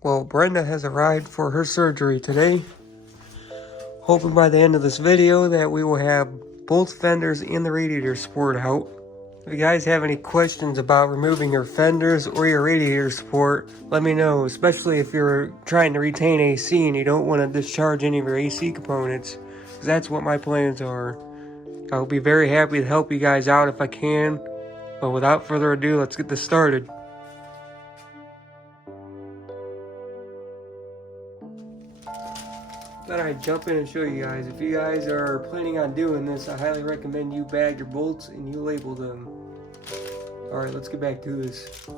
Well, Brenda has arrived for her surgery today. Hoping by the end of this video that we will have both fenders and the radiator support out. If you guys have any questions about removing your fenders or your radiator support, let me know, especially if you're trying to retain AC and you don't want to discharge any of your AC components, because that's what my plans are. I'll be very happy to help you guys out if I can, but without further ado, let's get this started. Thought I'd jump in and show you guys. If you guys are planning on doing this, I highly recommend you bag your bolts and you label them. Alright, let's get back to this.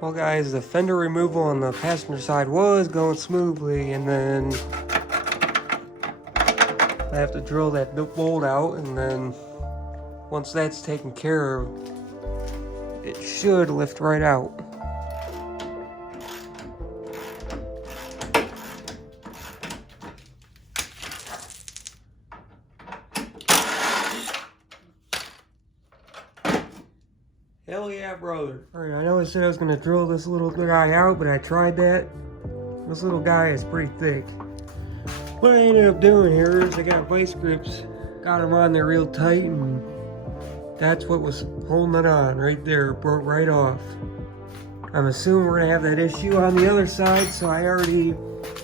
Well guys, the fender removal on the passenger side was going smoothly, and then I have to drill that bolt out, and then once that's taken care of, it should lift right out. Hell yeah, brother. Alright, I know I said I was going to drill this little guy out, but I tried that. This little guy is pretty thick. What I ended up doing here is I got vice grips, got them on there real tight, and that's what was holding it on right there. It broke right off. I'm assuming we're going to have that issue on the other side, so I already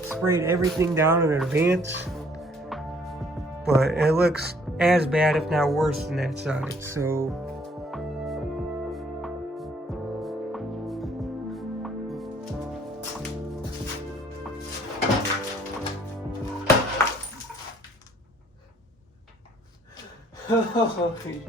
sprayed everything down in advance. But it looks as bad, if not worse, than that side, so... Oh, man.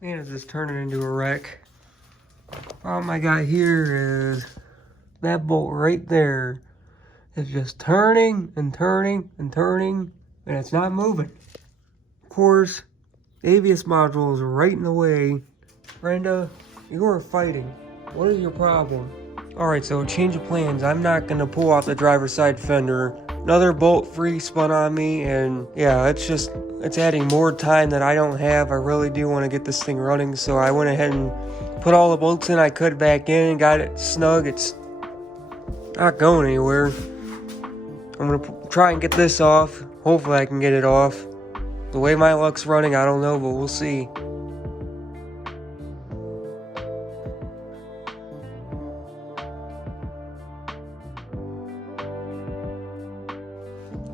Man, it's just turning into a wreck. Problem I got here is that bolt right there is just turning and turning and turning, and it's not moving. Of course, the ABS module is right in the way. Brenda, you are fighting. What is your problem? Alright, so change of plans. I'm not going to pull out the driver's side fender. Another bolt free spun on me, and yeah, it's adding more time that I don't have. I really do want to get this thing running, so I went ahead and put all the bolts in I could back in and got it snug. It's not going anywhere. I'm going to try and get this off. Hopefully I can get it off. The way my luck's running, I don't know, but we'll see.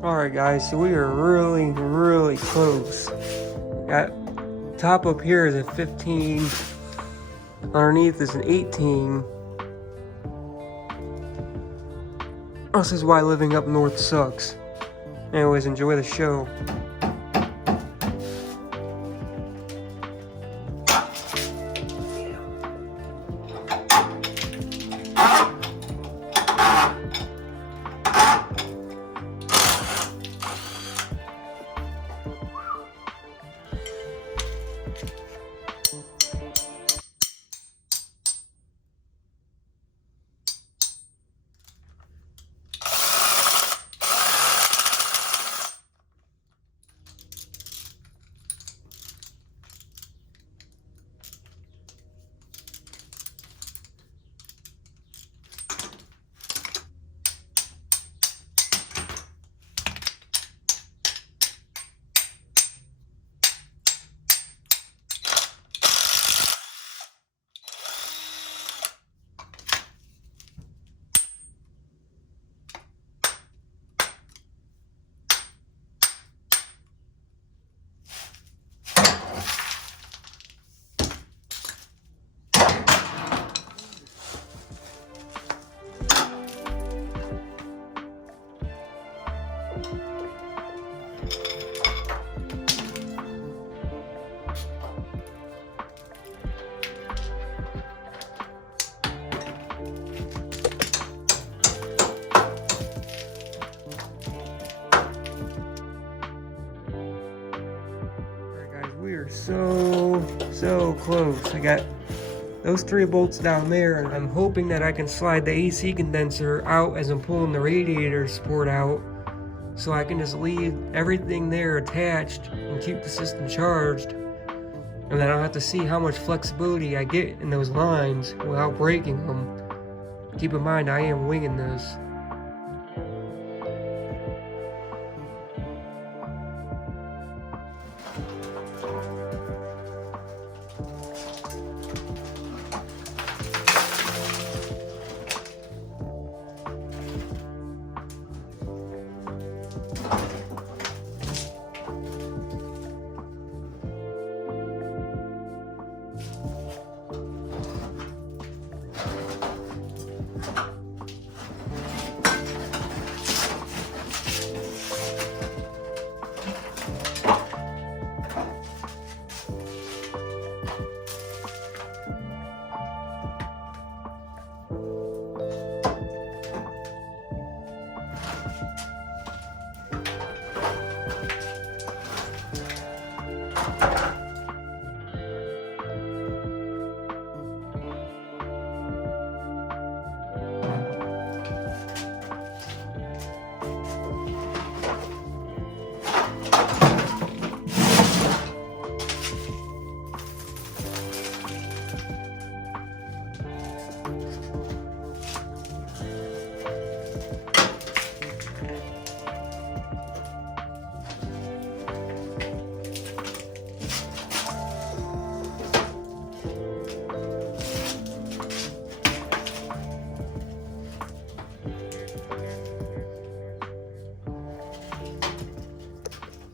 Alright guys, so we are really close. Got top up here is a 15. Underneath is an 18. This is why living up north sucks. Anyways, enjoy the show. So close. I got those 3 bolts down there, and I'm hoping that I can slide the AC condenser out as I'm pulling the radiator support out, so I can just leave everything there attached and keep the system charged, and then I'll have to see how much flexibility I get in those lines without breaking them. Keep in mind, I am winging this.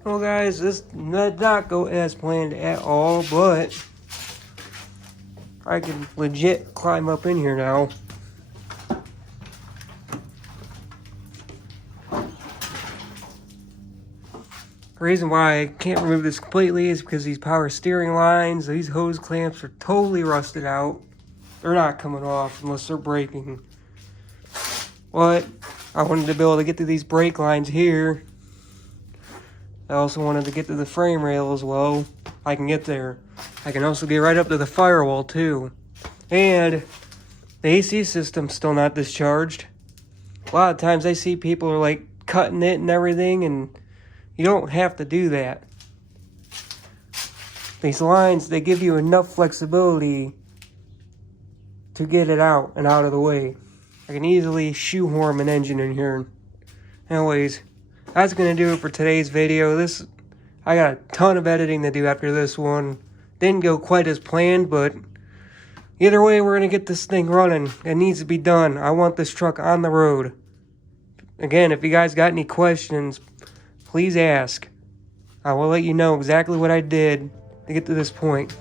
Well guys, this did not go as planned at all, but I can legit climb up in here now. The reason why I can't remove this completely is because these power steering lines, these hose clamps are totally rusted out. They're not coming off unless they're breaking. But I wanted to be able to get to these brake lines here. I also wanted to get to the frame rail as well. I can get there. I can also get right up to the firewall too. And the AC system's still not discharged. A lot of times I see people are like cutting it and everything, and you don't have to do that. These lines, they give you enough flexibility to get it out and out of the way. I can easily shoehorn an engine in here. Anyways, that's going to do it for today's video. I got a ton of editing to do after this one. Didn't go quite as planned, but either way, we're going to get this thing running. It needs to be done. I want this truck on the road. Again, if you guys got any questions, please ask. I will let you know exactly what I did to get to this point.